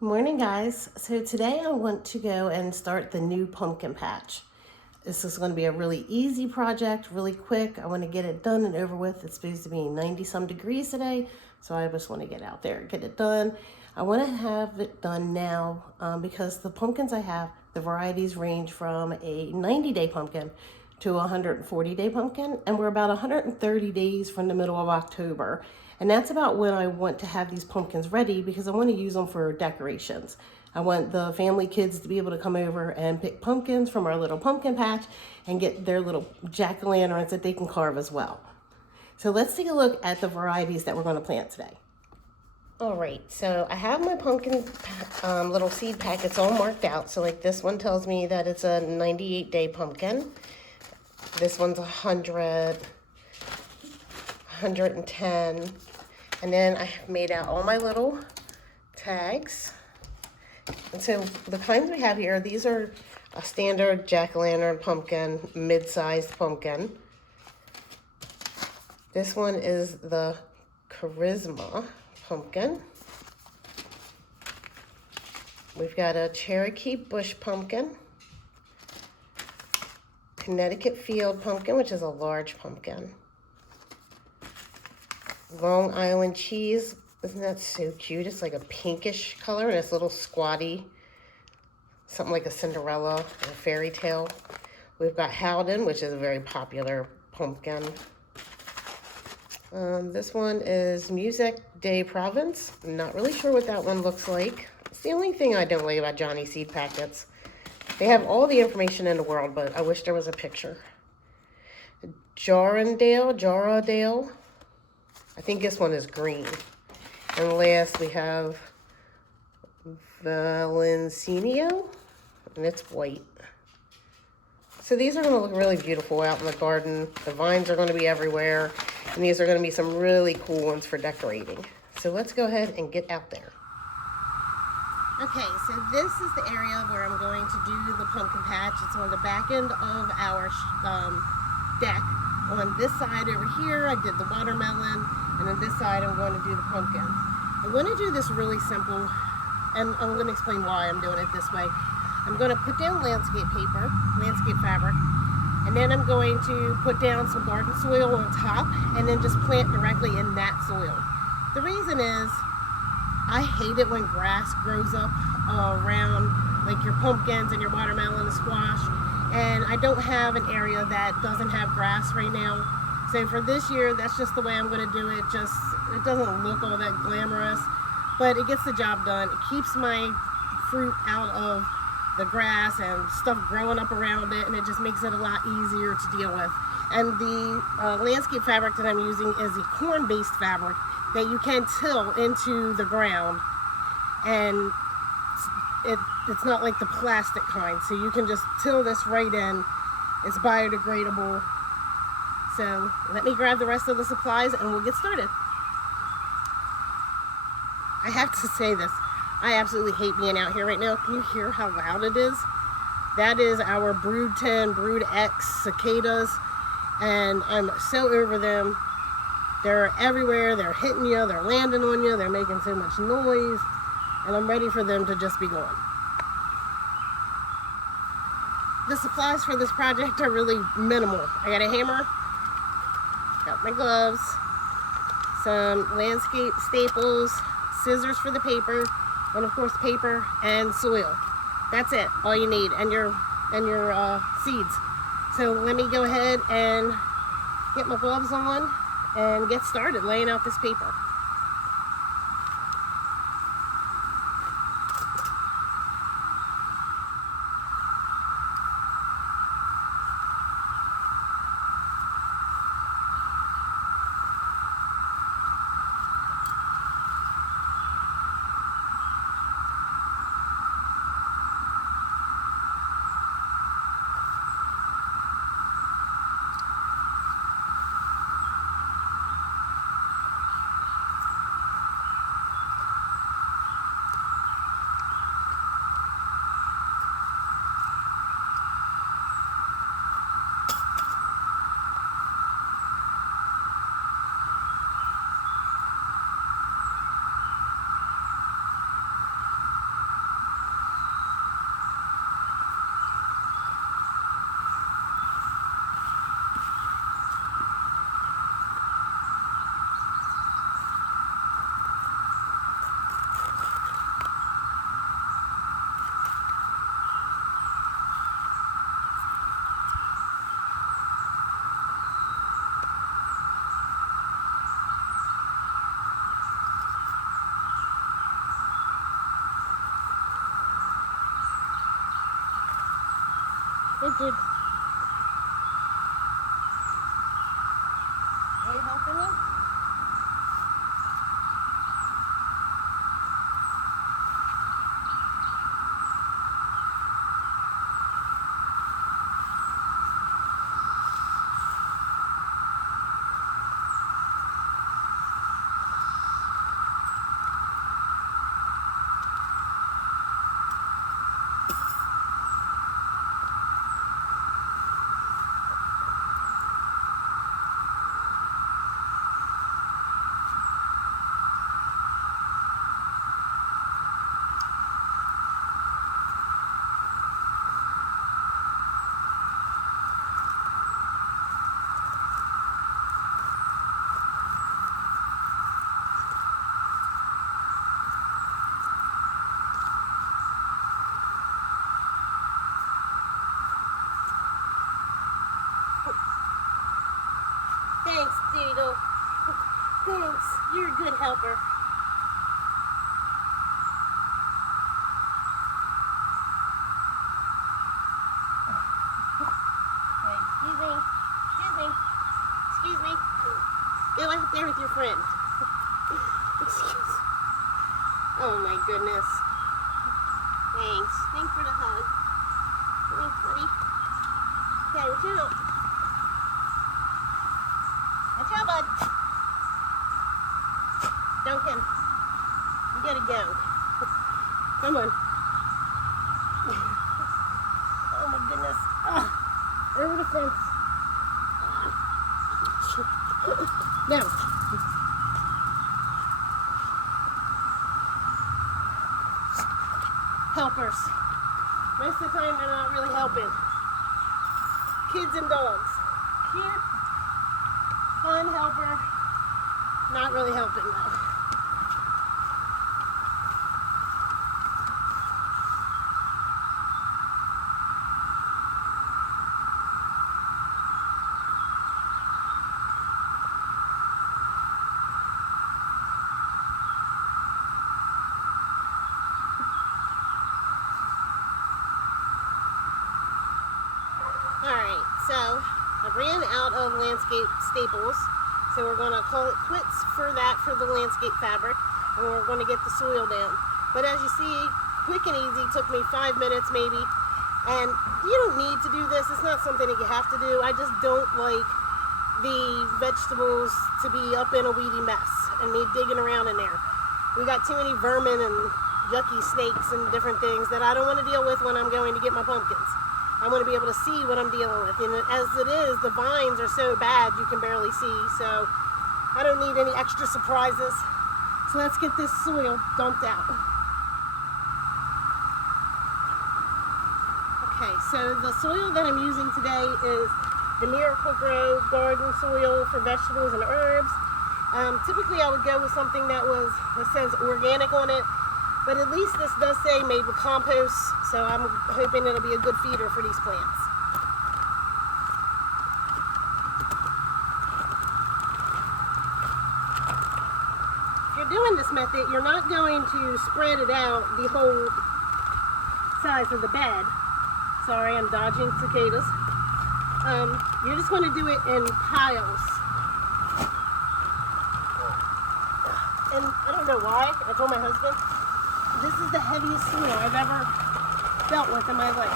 Morning, guys. So today I want to go and start the new pumpkin patch. This is going to be a really easy project, really quick. I want to get it done and over with. It's supposed to be 90 some degrees today, so I just want to get out there and get it done. I want to have it done now because the pumpkins I have, the varieties range from a 90-day pumpkin to a 140-day pumpkin, and we're about 130 days from the middle of October. And that's about when I want to have these pumpkins ready because I want to use them for decorations. I want the family kids to be able to come over and pick pumpkins from our little pumpkin patch and get their little jack-o'-lanterns that they can carve as well. So let's take a look at the varieties that we're going to plant today. All right, so I have my pumpkin little seed packets all marked out. So like this one tells me that it's a 98-day pumpkin. This one's 100, 110. And then I have made out all my little tags. And so the kinds we have here, these are a standard jack-o'-lantern pumpkin, mid-sized pumpkin. This one is the Charisma pumpkin. We've got a Cherokee bush pumpkin, Connecticut field pumpkin, which is a large pumpkin. Long Island cheese, isn't that so cute? It's like a pinkish color and it's a little squatty, something like a Cinderella or a fairy tale. We've got Howden, which is a very popular pumpkin. This one is Music de Provence. I'm not really sure what that one looks like. It's the only thing I don't like about Johnny seed packets. They have all the information in the world, but I wish there was a picture. Jarradale. I think this one is green. And last we have Valencinio, and it's white. So these are going to look really beautiful out in the garden. The vines are going to be everywhere, and these are going to be some really cool ones for decorating. So let's go ahead and get out there. Okay, so this is the area where I'm going to do the pumpkin patch. It's on the back end of our deck. On this side over here, I did the watermelon, and on this side, I'm going to do the pumpkins. I'm going to do this really simple, and I'm going to explain why I'm doing it this way. I'm going to put down landscape fabric, and then I'm going to put down some garden soil on top, and then just plant directly in that soil. The reason is, I hate it when grass grows up around like your pumpkins and your watermelon and squash. And I don't have an area that doesn't have grass right now. So for this year, that's just the way I'm going to do it. It doesn't look all that glamorous, but it gets the job done. It keeps my fruit out of the grass and stuff growing up around it, and it just makes it a lot easier to deal with. And the landscape fabric that I'm using is a corn-based fabric that you can till into the ground, and it's not like the plastic kind, so you can just till this right in. It's biodegradable. So let me grab the rest of the supplies and we'll get started. I have to say this, I absolutely hate being out here right now. Can you hear how loud it is? That is our Brood 10, Brood X cicadas, and I'm so over them. They're everywhere, they're hitting you, they're landing on you, they're making so much noise, and I'm ready for them to just be gone. The supplies for this project are really minimal. I got a hammer, got my gloves, some landscape staples, scissors for the paper, and of course paper and soil. That's it, all you need, and your seeds. So let me go ahead and get my gloves on and get started laying out this paper. Good. Are you helping me? Thanks, Diego. Thanks. You're a good helper. Okay, excuse me. Excuse me. Excuse me. Go out there with your friend. Excuse. Oh my goodness. Thanks. Thanks for the hug. Thanks, buddy. Okay, watch out. Watch out, bud. Duncan, you gotta go. Come on. Oh my goodness. Over the fence. Now. Helpers. Most of the time they're not really helping. Kids and dogs. Cute, fun helper. Not really helping though. Alright, so I ran out of landscape staples, so we're going to call it quits for that for the landscape fabric, and we're going to get the soil down. But as you see, quick and easy, took me 5 minutes maybe, and you don't need to do this, it's not something that you have to do. I just don't like the vegetables to be up in a weedy mess and me digging around in there. We got too many vermin and yucky snakes and different things that I don't want to deal with when I'm going to get my pumpkins. I want to be able to see what I'm dealing with. And as it is, the vines are so bad you can barely see. So I don't need any extra surprises. So let's get this soil dumped out. Okay, so the soil that I'm using today is the Miracle-Gro garden soil for vegetables and herbs. Typically I would go with something that says organic on it. But at least this does say made with compost, so I'm hoping it'll be a good feeder for these plants. If you're doing this method, you're not going to spread it out the whole size of the bed. Sorry, I'm dodging cicadas. You're just going to do it in piles. And I don't know why, I told my husband, this is the heaviest soil I've ever dealt with in my life.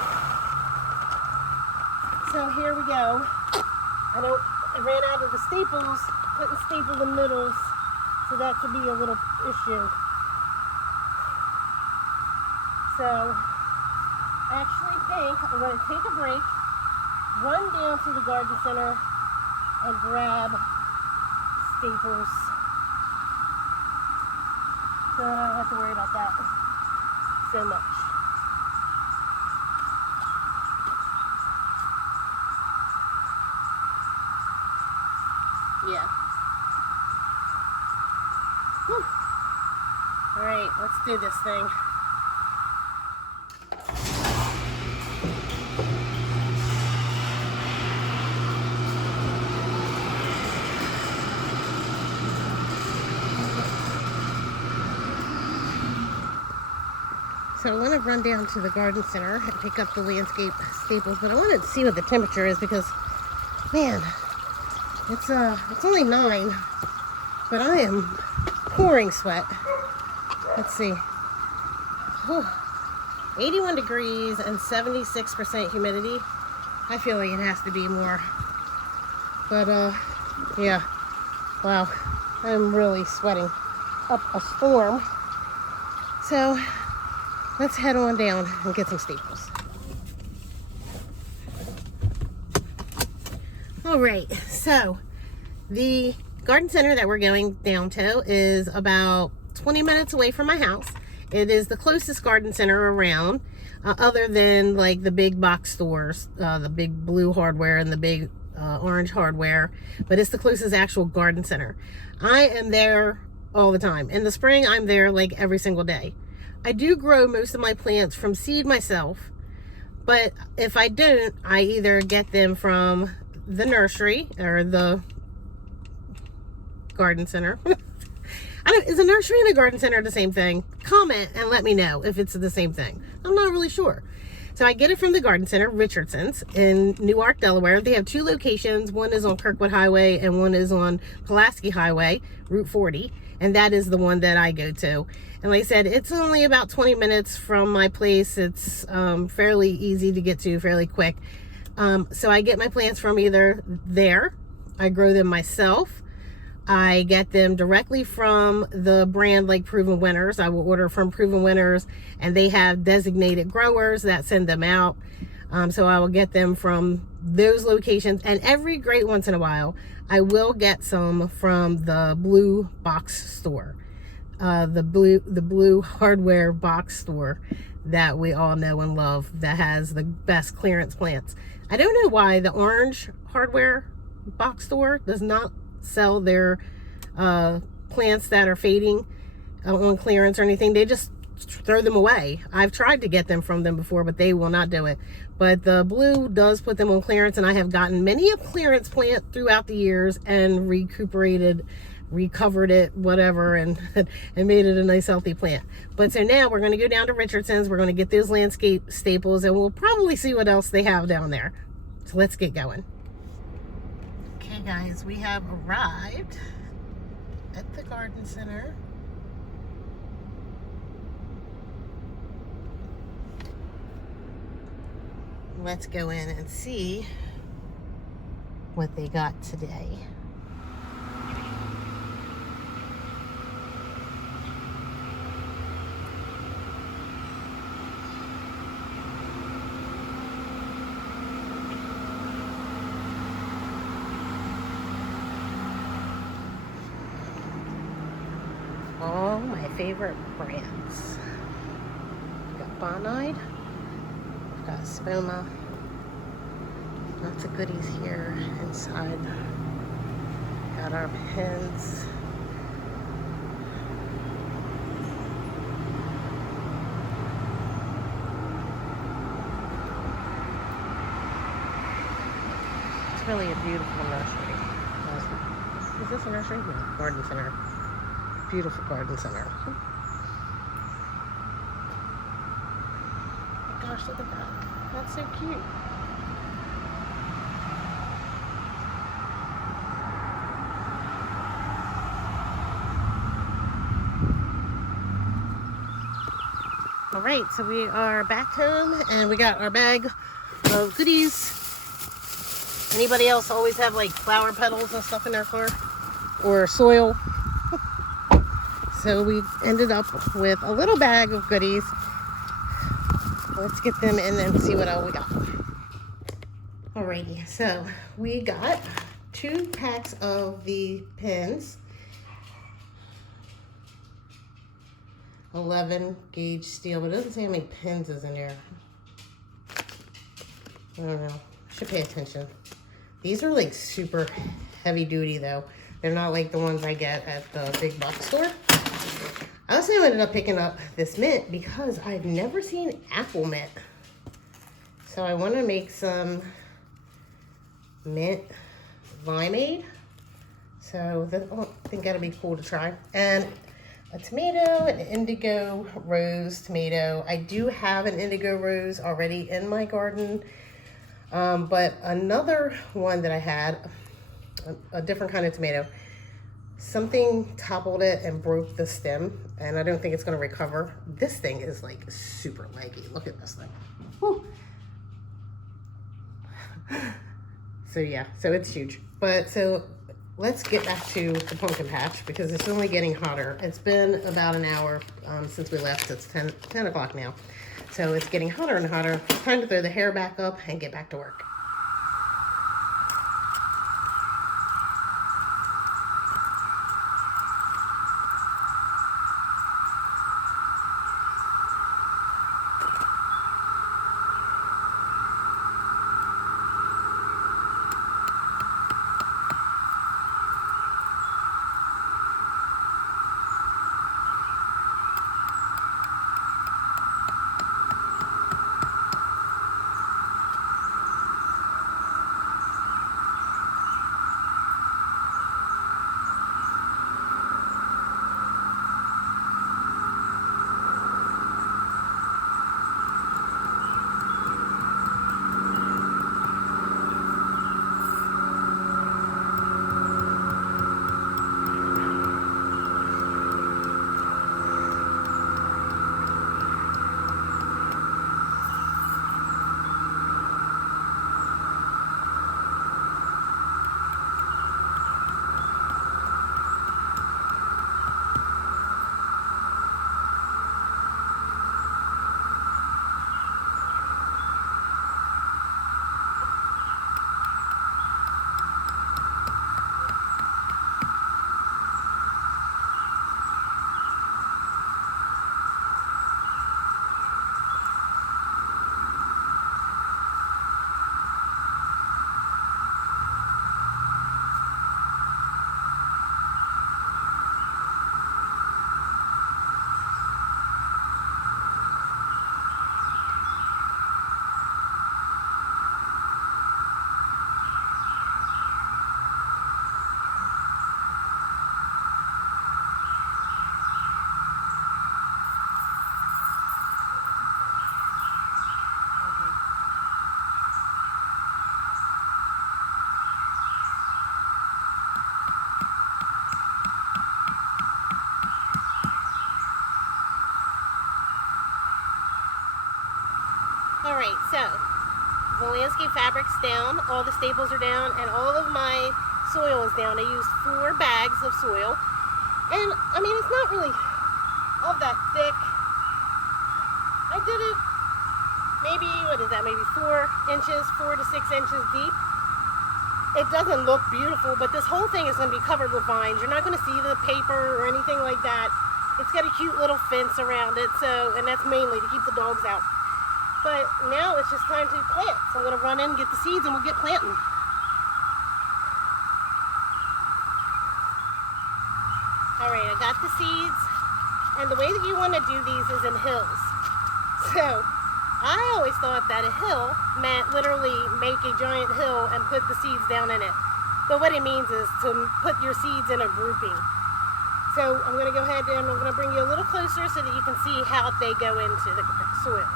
So here we go. I ran out of the staples, couldn't staple the middles, so that could be a little issue. So I actually think I'm going to take a break, run down to the garden center, and grab staples. So I don't have to worry about that so much. Yeah. Whew. All right, let's do this thing. So I want to run down to the garden center and pick up the landscape staples, but I wanted to see what the temperature is because, man, it's only 9, but I am pouring sweat. Let's see. Oh, 81 degrees and 76% humidity. I feel like it has to be more. But, yeah. Wow. I'm really sweating up a storm. So, let's head on down and get some staples. All right. So, the garden center that we're going down to is about 20 minutes away from my house. It is the closest garden center around, other than like the big box stores, the big blue hardware and the big orange hardware, but it's the closest actual garden center. I am there all the time. In the spring, I'm there like every single day. I do grow most of my plants from seed myself, but if I don't, I either get them from the nursery or the garden center. Is a nursery and a garden center the same thing? Comment and let me know if it's the same thing. I'm not really sure. So I get it from the garden center, Richardson's, in Newark, Delaware. They have 2 locations. One is on Kirkwood Highway and one is on Pulaski Highway, Route 40. And that is the one that I go to. And like I said, it's only about 20 minutes from my place. It's fairly easy to get to, fairly quick. So I get my plants from either there. I grow them myself. I get them directly from the brand like Proven Winners. I will order from Proven Winners, and they have designated growers that send them out. So I will get them from those locations, and every great once in a while, I will get some from the blue box store, the blue hardware box store that we all know and love, that has the best clearance plants. I don't know why the orange hardware box store does not sell their plants that are fading on clearance or anything. They just throw them away. I've tried to get them from them before, but they will not do it. But the blue does put them on clearance, and I have gotten many a clearance plant throughout the years and recovered it, whatever, and made it a nice healthy plant. But so now we're going to go down to Richardson's. We're going to get those landscape staples, and we'll probably see what else they have down there. So let's get going. Okay guys, we have arrived at the garden center. Let's go in and see what they got today. All my favorite brands. We've got Bonide, we've got Spoma, lots of goodies here inside. Got our pins. It's really a beautiful nursery. Is this a nursery? No, garden center. Beautiful garden center. Oh my gosh, look at that. That's so cute. All right, so we are back home and we got our bag of goodies. Anybody else always have like flower petals and stuff in their car? Or soil? So we ended up with a little bag of goodies. Let's get them in and see what all we got. Alrighty, so we got 2 packs of the pins. 11 gauge steel, but it doesn't say how many pins is in there. I don't know. I should pay attention. These are like super heavy duty though. They're not like the ones I get at the big box store. I also ended up picking up this mint because I've never seen apple mint. So I want to make some mint limeade. So I think that'll be cool to try. And a tomato, an indigo rose tomato. I do have an indigo rose already in my garden, but another one that I had, a different kind of tomato, something toppled it and broke the stem, and I don't think it's going to recover. This thing is like super leggy. Look at this thing. Whew. So yeah, so it's huge. But so let's get back to the pumpkin patch because it's only getting hotter. It's been about an hour since we left. It's 10 o'clock now. So it's getting hotter and hotter. It's time to throw the hair back up and get back to work. All right, so the landscape fabric's down, all the staples are down, and all of my soil is down. I used 4 bags of soil, and I mean, it's not really all that thick. I did it maybe, what is that, maybe 4 inches, 4 to 6 inches deep. It doesn't look beautiful, but this whole thing is going to be covered with vines. You're not going to see the paper or anything like that. It's got a cute little fence around it, so, and that's mainly to keep the dogs out. But now it's just time to plant. So I'm going to run in and get the seeds and we'll get planting. Alright, I got the seeds. And the way that you want to do these is in hills. So I always thought that a hill meant literally make a giant hill and put the seeds down in it. But what it means is to put your seeds in a grouping. So I'm going to go ahead and I'm going to bring you a little closer so that you can see how they go into the soil.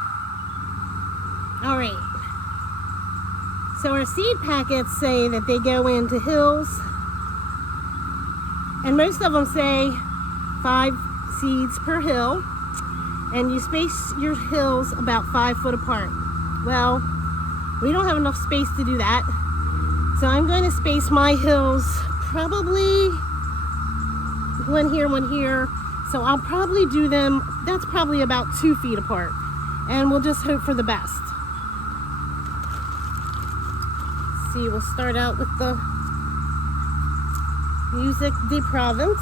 All right, so our seed packets say that they go into hills, and most of them say 5 seeds per hill, and you space your hills about 5 foot apart. Well, we don't have enough space to do that, so I'm going to space my hills probably one here, so I'll probably do them, that's probably about 2 feet apart, and we'll just hope for the best. We'll start out with the Musique de Provence.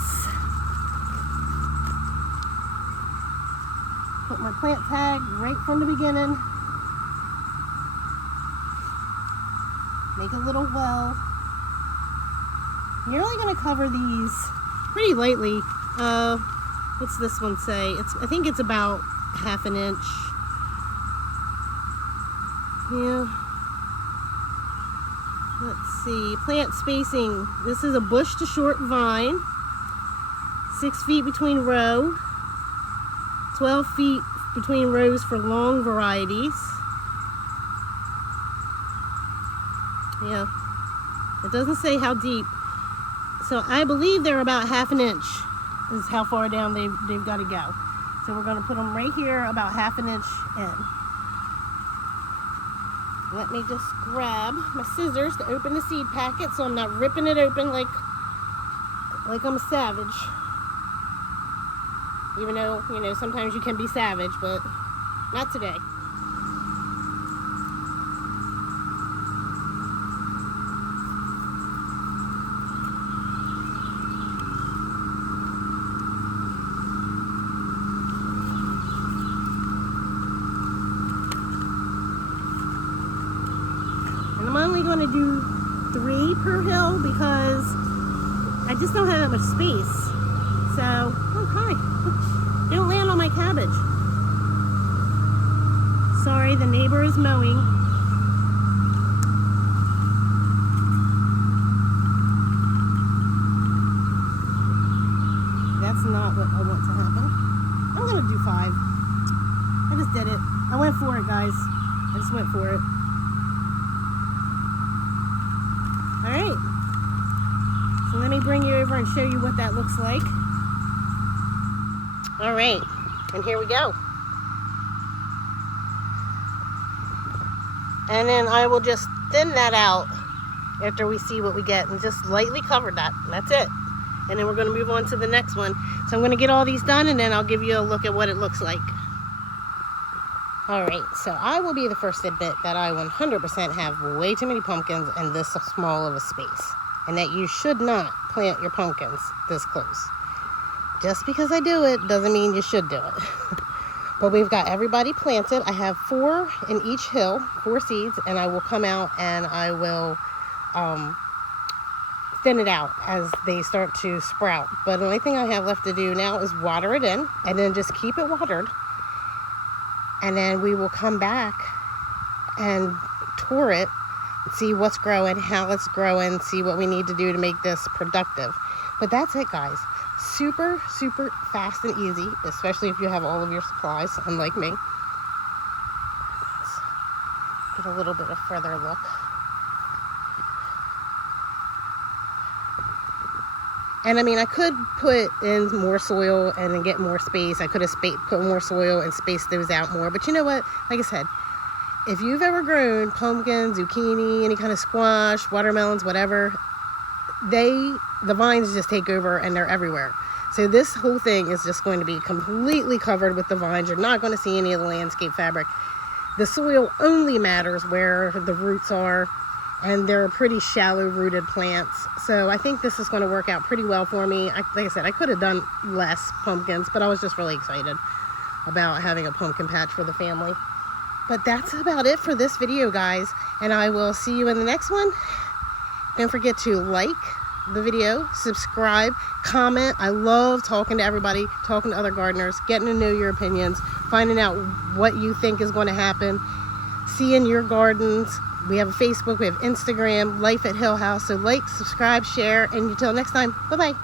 Put my plant tag right from the beginning. Make a little well. You're only going to cover these pretty lightly. What's this one say? I think it's about 1/2 inch. Yeah. Let's see, plant spacing. This is a bush to short vine, 6 feet between row, 12 feet between rows for long varieties. Yeah, it doesn't say how deep. So I believe they're about 1/2 inch is how far down they've got to go. So we're going to put them right here about 1/2 inch in. Let me just grab my scissors to open the seed packet so I'm not ripping it open like I'm a savage. Even though, you know, sometimes you can be savage, but not today. I'm only going to do 3 per hill because I just don't have that much space. So, oh hi, don't land on my cabbage. Sorry, the neighbor is mowing. That's not what I want to happen. I'm going to do 5. I just did it. I went for it, guys. I just went for it. Alright, so let me bring you over and show you what that looks like. Alright, and here we go. And then I will just thin that out after we see what we get and just lightly cover that. That's it. And then we're going to move on to the next one. So I'm going to get all these done and then I'll give you a look at what it looks like. Alright, so I will be the first to admit that I 100% have way too many pumpkins in this small of a space. And that you should not plant your pumpkins this close. Just because I do it doesn't mean you should do it. But we've got everybody planted. I have 4 in each hill, 4 seeds, and I will come out and I will thin it out as they start to sprout. But the only thing I have left to do now is water it in and then just keep it watered. And then we will come back and tour it, see what's growing, how it's growing, see what we need to do to make this productive. But that's it, guys. Super, super fast and easy, especially if you have all of your supplies, unlike me. Let's get a little bit of further look. And I mean, I could put in more soil and then get more space. I could have put more soil and spaced those out more. But you know what? Like I said, if you've ever grown pumpkin, zucchini, any kind of squash, watermelons, whatever, the vines just take over and they're everywhere. So this whole thing is just going to be completely covered with the vines. You're not going to see any of the landscape fabric. The soil only matters where the roots are. And they're pretty shallow rooted plants. So I think this is going to work out pretty well for me. Like I said, I could have done less pumpkins, but I was just really excited about having a pumpkin patch for the family. But that's about it for this video, guys. And I will see you in the next one. Don't forget to like the video, subscribe, comment. I love talking to everybody, talking to other gardeners, getting to know your opinions, finding out what you think is going to happen, seeing your gardens. We have a Facebook, we have Instagram, Life at Hill House. So like, subscribe, share, and until next time, bye-bye.